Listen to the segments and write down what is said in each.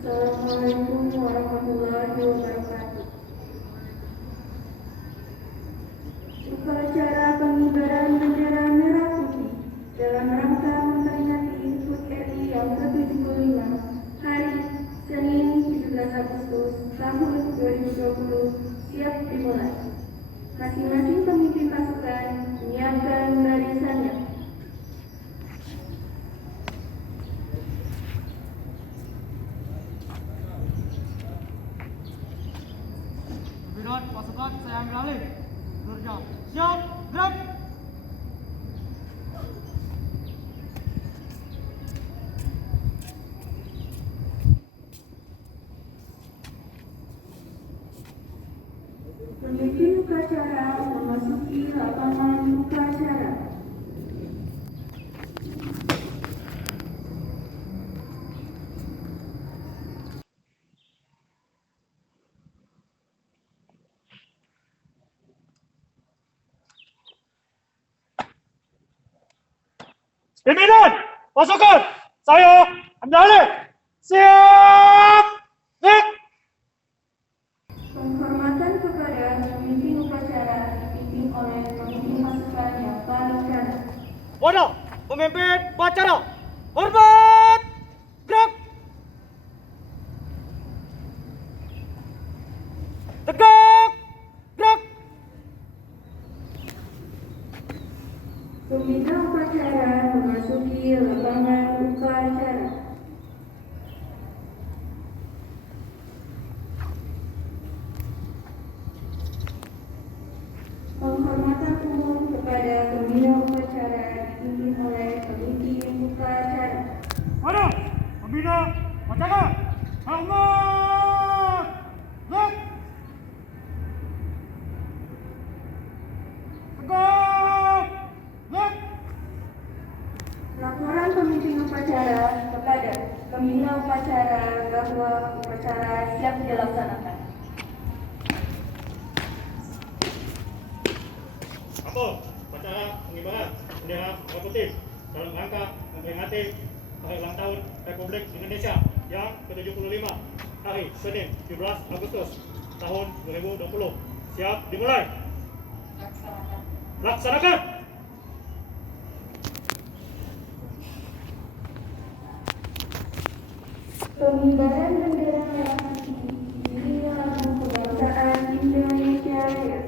Assalamualaikum warahmatullahi wabarakatuh. Upacara pengibaran bendera merah putih dalam rangka memperingati HUT RI yang ke-75 hari Senin 17 Agustus tahun 2020 siap dimulai. Masing-masing pemimpin pasukan menyiapkan barisannya. Komandan pasukan saya ambil alih. Nurja, siap, gerak. Pemimpin upacara memasuki lapangan upacara. Pimpinan pasukan saya ambil alih. Siap, gerak. Penghormatan kepada pemimpin upacara dipimpin oleh pemimpin pasukan yang paling kanan. Wadah, pemimpin upacara. Hormat, gerak. Tegak, gerak. Pembina upacara memasuki lapangan upacara. Penghormatan umum kepada pembina upacara dipimpin oleh pemimpin upacara. Wadah, pembina upacara. Hormat, gerak. Tegak, gerak. Laporan pemimpin upacara kepada pembina upacara bahwa upacara siap dilaksanakan. Apa? Upacara pengibaran bendera merah putih dalam rangka memperingati hari ulang tahun Republik Indonesia yang ke-75 hari Senin 17 Agustus tahun 2020. Siap dimulai. Laksanakan. Pengibaran bendera merah putih diiringi lagu kebangsaan Indonesia Raya.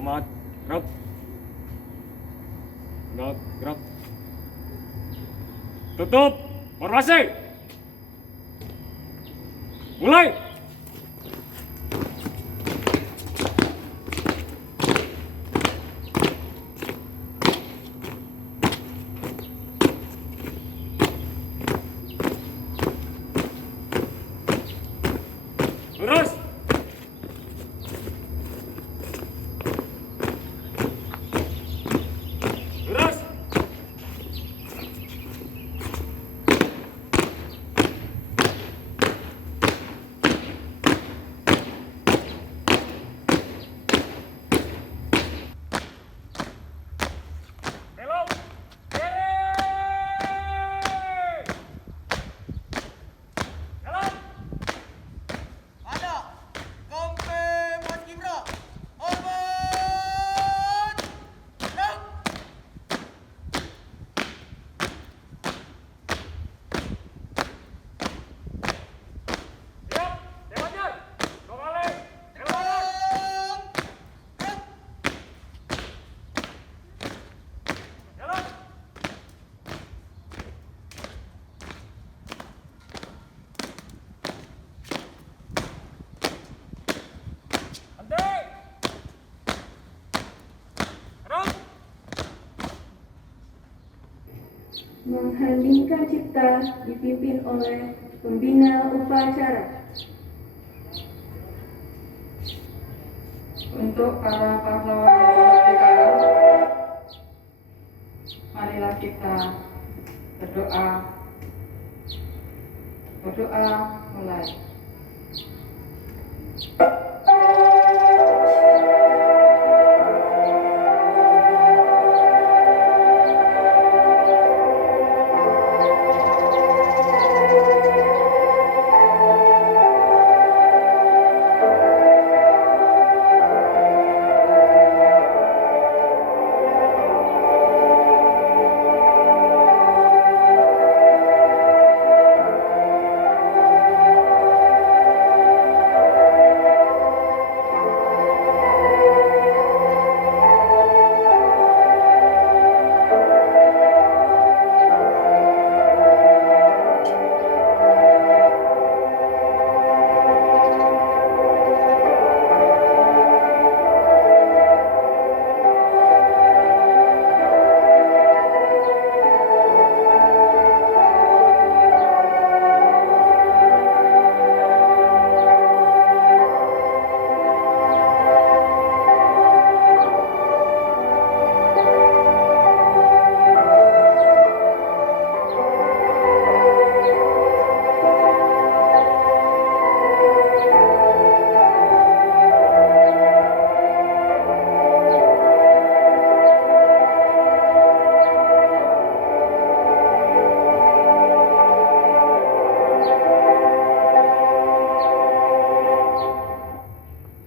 Hormat. Gerak. Gerak. Gerak. Tutup. Formasi. Mulai. Lurus. Lurus. Belok. Kiri. Jalan. Ada Kompe Mas Gibra. Hormat. Gerak. Siap. Dewannya. Dua kali. Jalan. Gerak. Jalan. Henti. Gerak. Mengheningkan cipta dipimpin oleh pembina upacara. Untuk para pahlawan kemerdekaan, marilah kita berdoa. Berdoa mulai.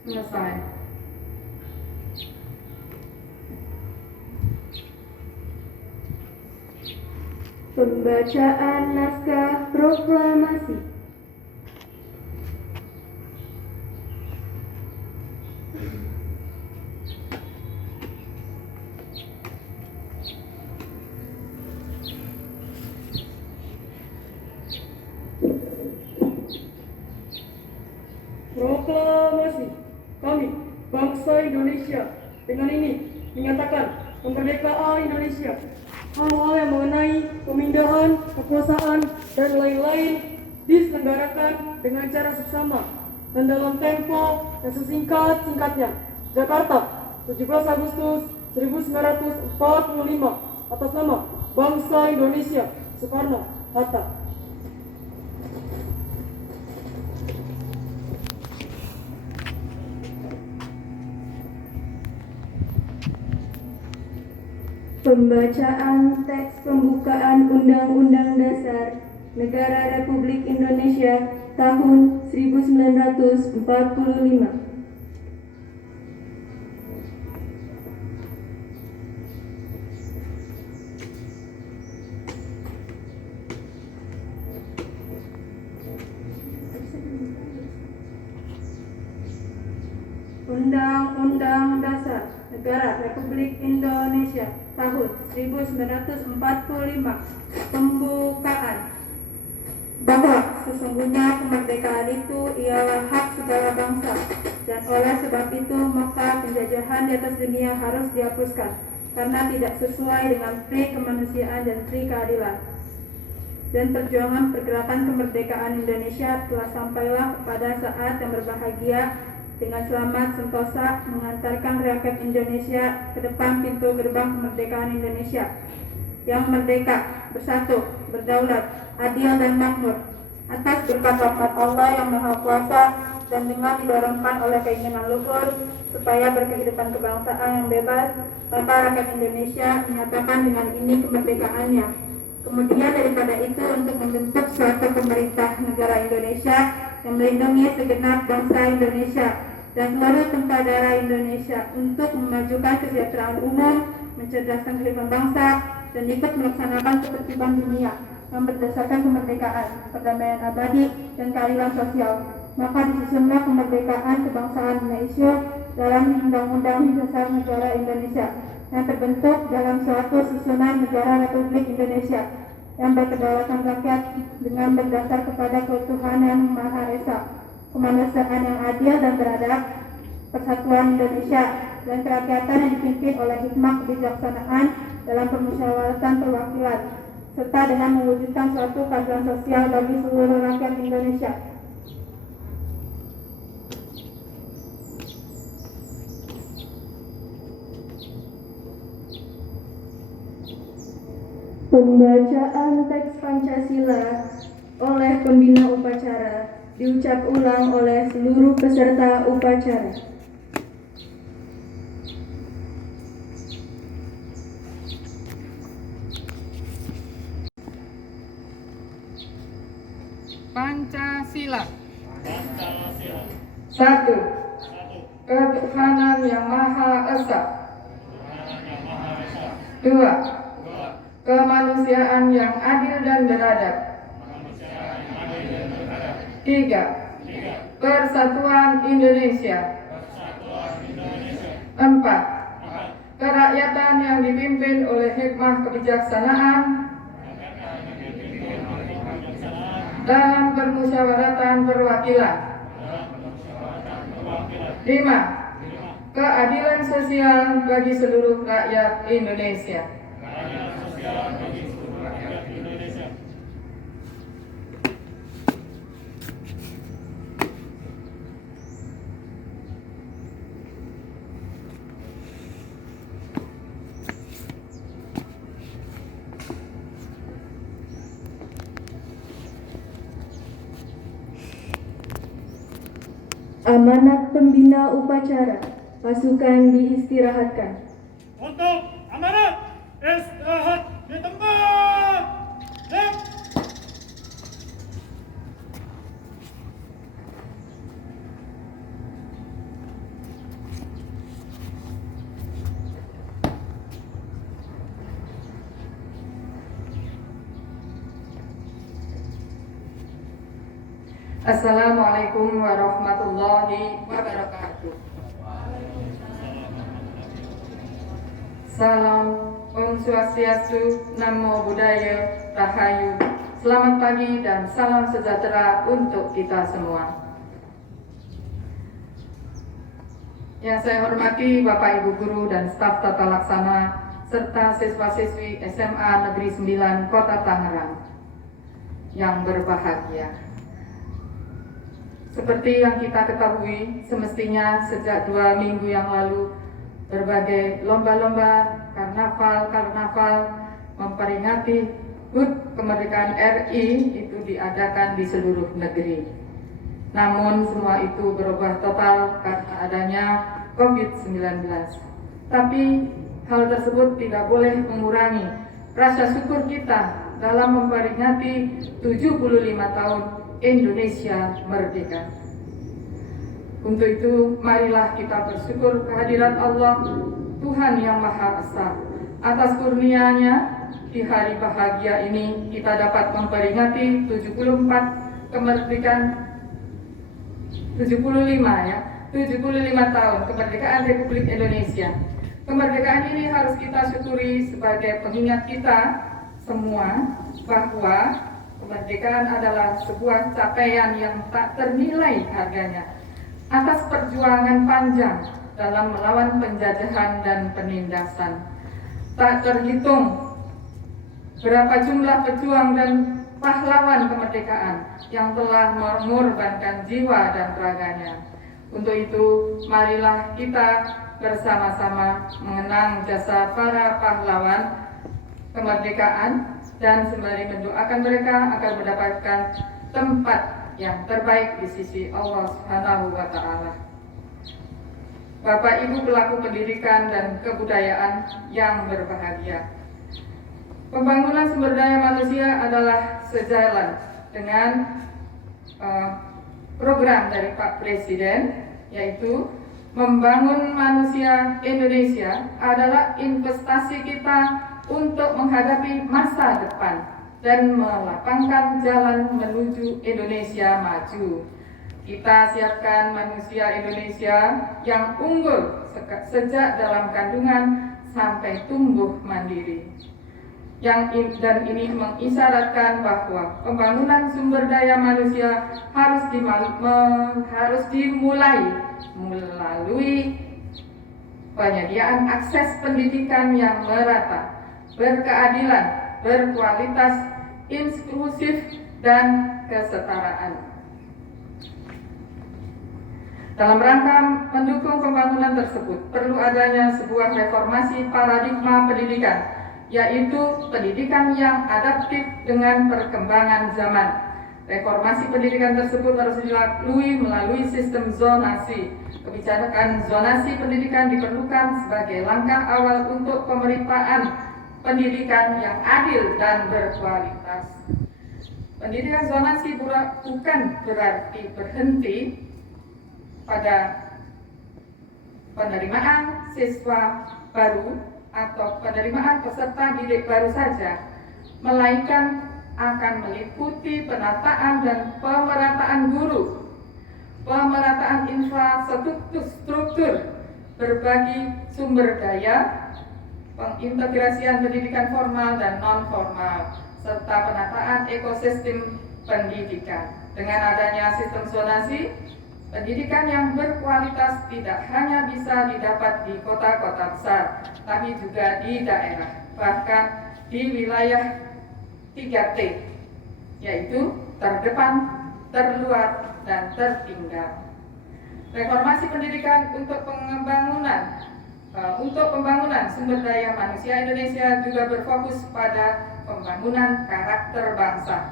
Selesai. Pembacaan naskah proklamasi. Proklamasi kami, bangsa Indonesia, dengan ini menyatakan kemerdekaan Indonesia. Hal-hal yang mengenai pemindahan, kekuasaan, dan lain-lain diselenggarakan dengan cara seksama dan dalam tempo yang sesingkat-singkatnya. Jakarta, 17 Agustus 1945, atas nama bangsa Indonesia, Soekarno-Hatta. Pembacaan teks pembukaan Undang-Undang Dasar Negara Republik Indonesia tahun 1945. Undang-Undang Dasar Negara Republik Indonesia tahun 1945. Pembukaan. Bahwa sesungguhnya kemerdekaan itu ialah hak segala bangsa, dan oleh sebab itu maka penjajahan di atas dunia harus dihapuskan karena tidak sesuai dengan pri kemanusiaan dan pri keadilan. Dan perjuangan pergerakan kemerdekaan Indonesia telah sampailah kepada saat yang berbahagia dengan selamat sentosa mengantarkan rakyat Indonesia ke depan pintu gerbang kemerdekaan Indonesia yang merdeka, bersatu, berdaulat, adil dan makmur atas berkat rahmat Allah yang Maha Kuasa dan dengan didorongkan oleh keinginan luhur supaya berkehidupan kebangsaan yang bebas, maka rakyat Indonesia menyatakan dengan ini kemerdekaannya. Kemudian daripada itu untuk membentuk suatu pemerintah negara Indonesia yang melindungi segenap bangsa Indonesia dan seluruh tumpah darah Indonesia untuk memajukan kesejahteraan umum, mencerdaskan kehidupan bangsa, dan ikut melaksanakan ketertiban dunia yang berdasarkan kemerdekaan, perdamaian abadi, dan keadilan sosial. Maka disusunlah kemerdekaan kebangsaan Indonesia dalam Undang-Undang Dasar Negara Indonesia yang terbentuk dalam suatu susunan negara Republik Indonesia yang berkedaulatan rakyat dengan berdasar kepada ketuhanan Maha Esa, kemanusiaan yang adil dan beradab, persatuan Indonesia, dan kerakyatan yang dipimpin oleh hikmah kebijaksanaan dalam permusyawaratan perwakilan, serta dengan mewujudkan suatu keadilan sosial bagi seluruh rakyat Indonesia. Pembacaan teks Pancasila oleh pembina upacara diucap ulang oleh seluruh peserta upacara. Pancasila. Pancasila. 1. Ketuhanan yang Maha Esa. 2. Kemanusiaan yang adil dan beradab. 3. Persatuan Indonesia. 4. Kerakyatan yang dipimpin oleh hikmah kebijaksanaan dalam permusyawaratan perwakilan. 5. Keadilan sosial bagi seluruh rakyat Indonesia. Amanat pembina upacara, pasukan diistirahatkan. Untuk amanat, istirahat di tempat. Sip. Assalamualaikum warahmatullahi wabarakatuh. Salam Om Swastiastu, Namo Buddhaya, Rahayu. Selamat pagi dan salam sejahtera untuk kita semua. Yang saya hormati Bapak Ibu Guru dan staf tata laksana serta siswa-siswi SMA Negeri 9 Kota Tangerang yang berbahagia. Seperti yang kita ketahui, semestinya sejak 2 minggu yang lalu berbagai lomba-lomba karnaval memperingati HUT kemerdekaan RI itu diadakan di seluruh negeri. Namun semua itu berubah total karena adanya COVID-19. Tapi hal tersebut tidak boleh mengurangi rasa syukur kita dalam memperingati 75 tahun Indonesia merdeka. Untuk itu, marilah kita bersyukur kehadiran Allah, Tuhan yang Maha Esa. Atas kurnia-Nya, di hari bahagia ini kita dapat memperingati 74 kemerdekaan 75 tahun kemerdekaan Republik Indonesia. Kemerdekaan ini harus kita syukuri sebagai pengingat kita semua bahwa kemerdekaan adalah sebuah capaian yang tak ternilai harganya atas perjuangan panjang dalam melawan penjajahan dan penindasan. Tak terhitung berapa jumlah pejuang dan pahlawan kemerdekaan yang telah mengorbankan jiwa dan raganya. Untuk itu, marilah kita bersama-sama mengenang jasa para pahlawan kemerdekaan dan sembari mendoakan mereka agar mendapatkan tempat yang terbaik di sisi Allah Subhanahu wa Ta'ala. Bapak Ibu pelaku pendidikan dan kebudayaan yang berbahagia, pembangunan sumber daya manusia adalah sejalan dengan program dari Pak Presiden, yaitu membangun manusia Indonesia adalah investasi kita untuk menghadapi masa depan dan melapangkan jalan menuju Indonesia maju. Kita siapkan manusia Indonesia yang unggul sejak dalam kandungan sampai tumbuh mandiri. Dan ini mengisyaratkan bahwa pembangunan sumber daya manusia harus dimulai melalui penyediaan akses pendidikan yang merata, berkeadilan, berkualitas, inklusif, dan kesetaraan. Dalam rangka mendukung pembangunan tersebut, perlu adanya sebuah reformasi paradigma pendidikan, yaitu pendidikan yang adaptif dengan perkembangan zaman. Reformasi pendidikan tersebut harus dilalui melalui sistem zonasi. Kebijakan zonasi pendidikan diperlukan sebagai langkah awal untuk pemerataan pendidikan yang adil dan berkualitas. Pendidikan zonasi bukan berarti berhenti pada penerimaan siswa baru atau penerimaan peserta didik baru saja, melainkan akan meliputi penataan dan pemerataan guru, pemerataan infrastruktur, berbagi sumber daya, pengintegrasian pendidikan formal dan non-formal, serta penataan ekosistem pendidikan. Dengan adanya sistem zonasi, pendidikan yang berkualitas tidak hanya bisa didapat di kota-kota besar, tapi juga di daerah, bahkan di wilayah 3T, yaitu terdepan, terluar, dan tertinggal. Reformasi pendidikan untuk pembangunan sumber daya manusia Indonesia juga berfokus pada pembangunan karakter bangsa.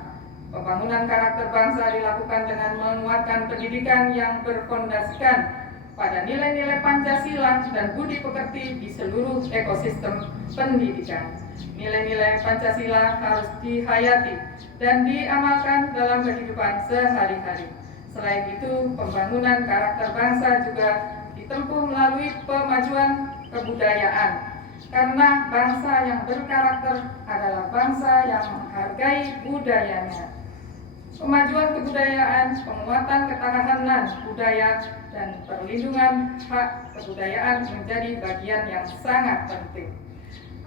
Pembangunan karakter bangsa dilakukan dengan menguatkan pendidikan yang berfondasikan pada nilai-nilai Pancasila dan budi pekerti di seluruh ekosistem pendidikan. Nilai-nilai Pancasila harus dihayati dan diamalkan dalam kehidupan sehari-hari. Selain itu, pembangunan karakter bangsa juga ditempuh melalui pemajuan kebudayaan. Karena bangsa yang berkarakter adalah bangsa yang menghargai budayanya. Pemajuan kebudayaan, penguatan ketahanan budaya, dan perlindungan hak kebudayaan menjadi bagian yang sangat penting.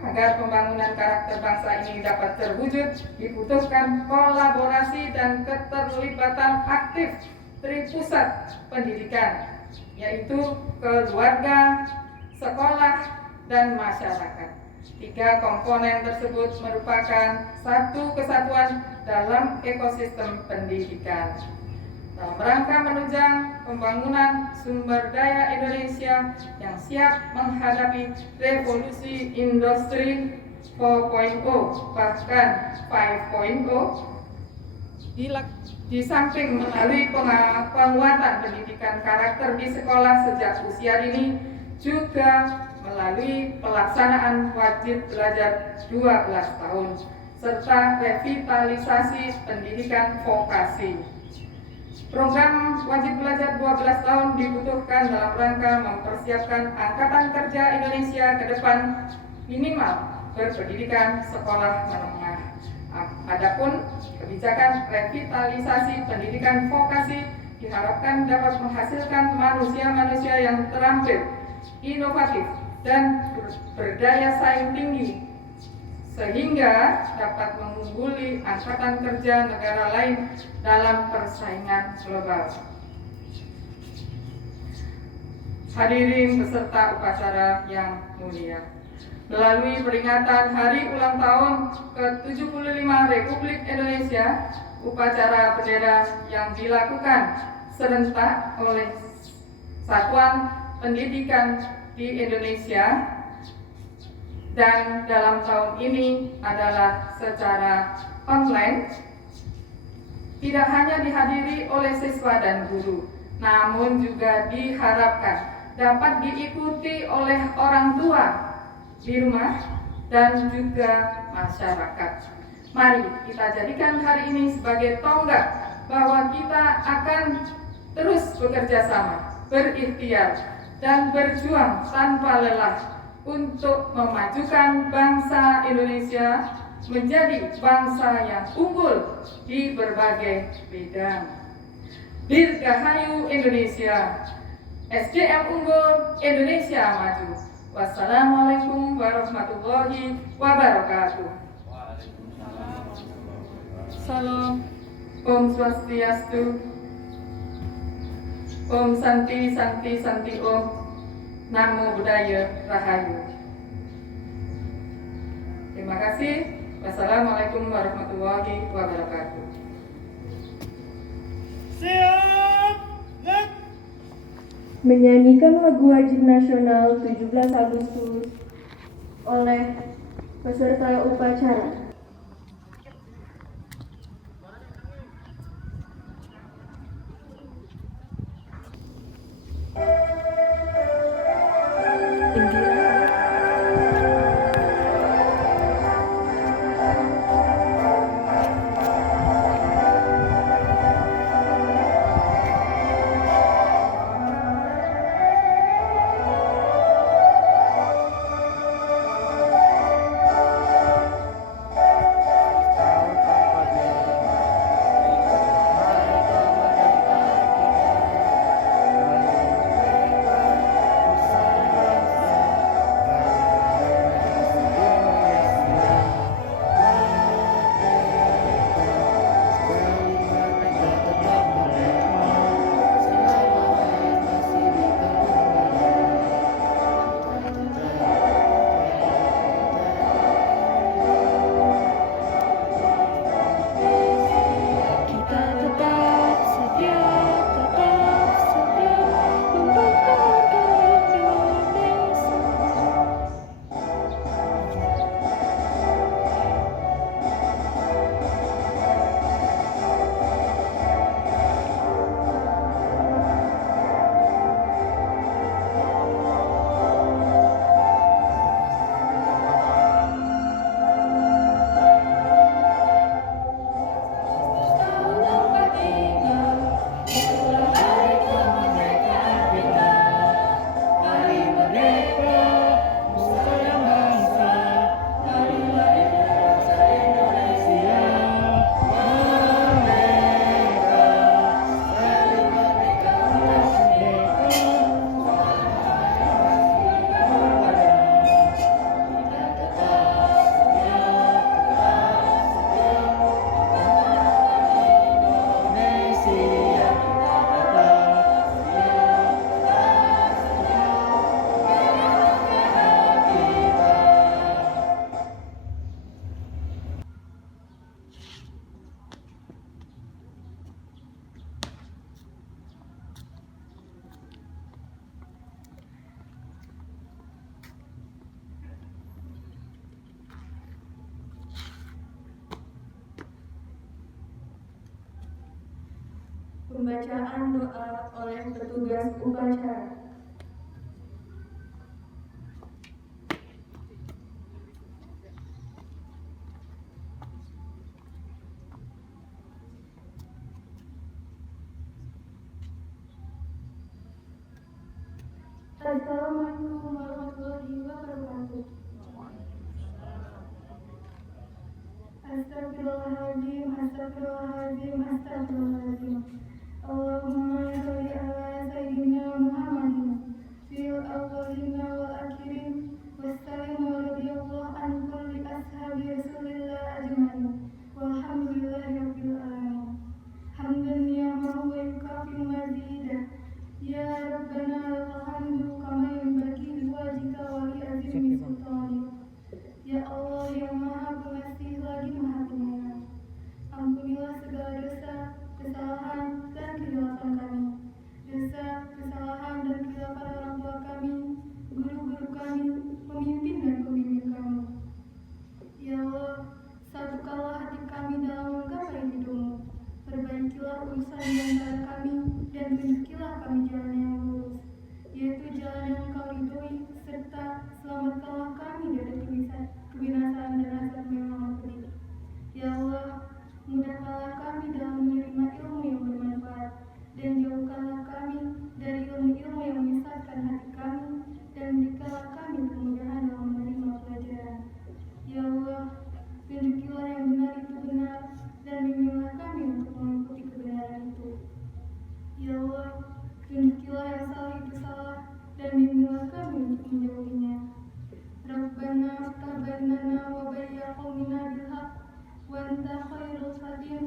Agar pembangunan karakter bangsa ini dapat terwujud, dibutuhkan kolaborasi dan keterlibatan aktif tripusat pendidikan, yaitu keluarga, sekolah, dan masyarakat. Tiga komponen tersebut merupakan satu kesatuan dalam ekosistem pendidikan. Dalam rangka menunjang pembangunan sumber daya Indonesia yang siap menghadapi revolusi industri 4.0 bahkan 5.0, di samping melalui penguatan pendidikan karakter di sekolah sejak usia dini, juga melalui pelaksanaan wajib belajar 12 tahun serta revitalisasi pendidikan vokasi. Program wajib belajar 12 tahun dibutuhkan dalam rangka mempersiapkan angkatan kerja Indonesia ke depan minimal berpendidikan sekolah menengah. Adapun kebijakan revitalisasi pendidikan vokasi diharapkan dapat menghasilkan manusia-manusia yang terampil, inovatif, dan berdaya saing tinggi, sehingga dapat mengungguli angkatan kerja negara lain dalam persaingan global. Hadirin peserta upacara yang mulia, melalui peringatan Hari Ulang Tahun ke-75 Republik Indonesia, upacara bendera yang dilakukan serentak oleh Satuan Pendidikan di Indonesia dan dalam tahun ini adalah secara online, tidak hanya dihadiri oleh siswa dan guru, namun juga diharapkan dapat diikuti oleh orang tua di rumah dan juga masyarakat. Mari kita jadikan hari ini sebagai tonggak bahwa kita akan terus bekerja sama, berikhtiar, dan berjuang tanpa lelah untuk memajukan bangsa Indonesia menjadi bangsa yang unggul di berbagai bidang. Dirgahayu Indonesia, SDM unggul, Indonesia maju. Wassalamualaikum warahmatullahi wabarakatuh. Salam, Om Swastiastu, Om Santi Santi Santi Om, Namo Buddhaya Rahayu. Terima kasih. Wassalamualaikum warahmatullahi wabarakatuh. Siap, gerak. Menyanyikan lagu wajib nasional 17 Agustus oleh peserta upacara. Pembacaan doa oleh petugas upacara. Assalamualaikum warahmatullahi wabarakatuh. Astagfirullahaladzim, astagfirullahaladzim, astagfirullahaladzim. Allahumma sholli ala sayyidina Muhammadin fil awwalina wal akhirin kebinasaan dan azab memang pedih. Ya Allah, mudahkanlah kami dalam menerima ilmu yang bermanfaat, dan jauhkanlah kami dari ilmu-ilmu yang menyesatkan hati kami, dan berikanlah kami kemudahan dalam menerima pelajaran. Ya Allah, tunjukilah yang benar itu benar, dan bimbinglah kami untuk mengikuti kebenaran itu. Ya Allah, tunjukilah yang salah itu salah, dan bimbinglah kami untuk menjauhinya. Rabbana aftah bainana wa baina qaumina bil haqq wa anta khairul hadiin.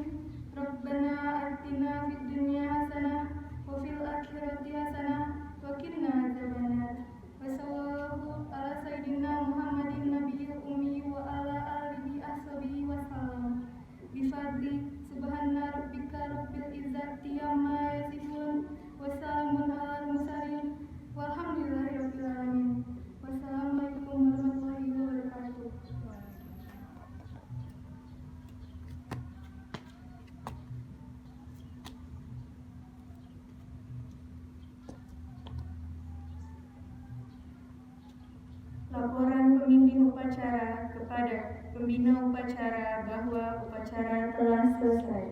Rabbana atina fid dunya hasanah wa fil akhirati hasanah wa qina adzabannar. Wa sallallahu ala sayyidina Muhammadin nabiyil ummi wa ala alihi ashabihi wa sallam. Bifadli subhana rabbika rabbil izzati amma yasifun wa salamun alal mursalin walhamdulillahi rabbil alamin. Wassalamualaikum warahmatullahi wabarakatuh. Laporan pemimpin upacara kepada pembina upacara bahwa upacara telah selesai.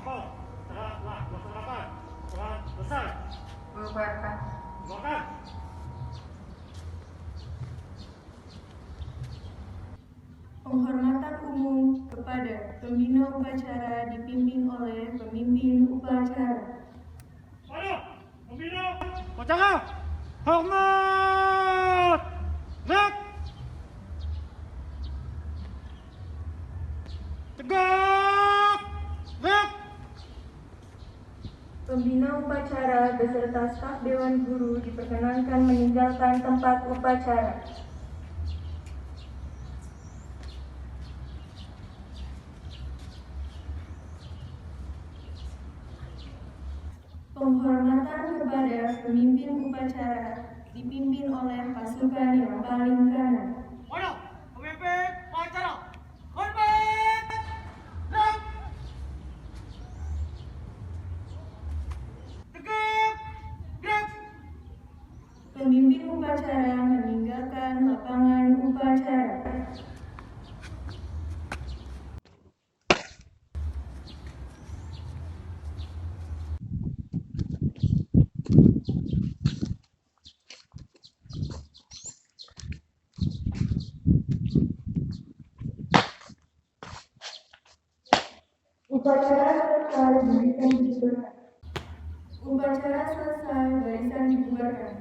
Apa? Telah dilaksanakan. Telah selesai. Bubarkan. Silakan. Penghormatan umum kepada pembina upacara dipimpin oleh pemimpin upacara. Ayo, pembina upacara. Hormat. Gerak. Tegak. Gerak. Pembina upacara beserta staf Dewan Guru diperkenankan meninggalkan tempat upacara. Penghormatan kepada pemimpin upacara dipimpin oleh pasukan yang paling kanan. Ayo, pemimpin upacara. Hormat. Gerak. Tegak. Gerak. Pemimpin upacara meninggalkan lapangan upacara. Upacara selesai, barisan dibubarkan. Upacara selesai, barisan dibubarkan.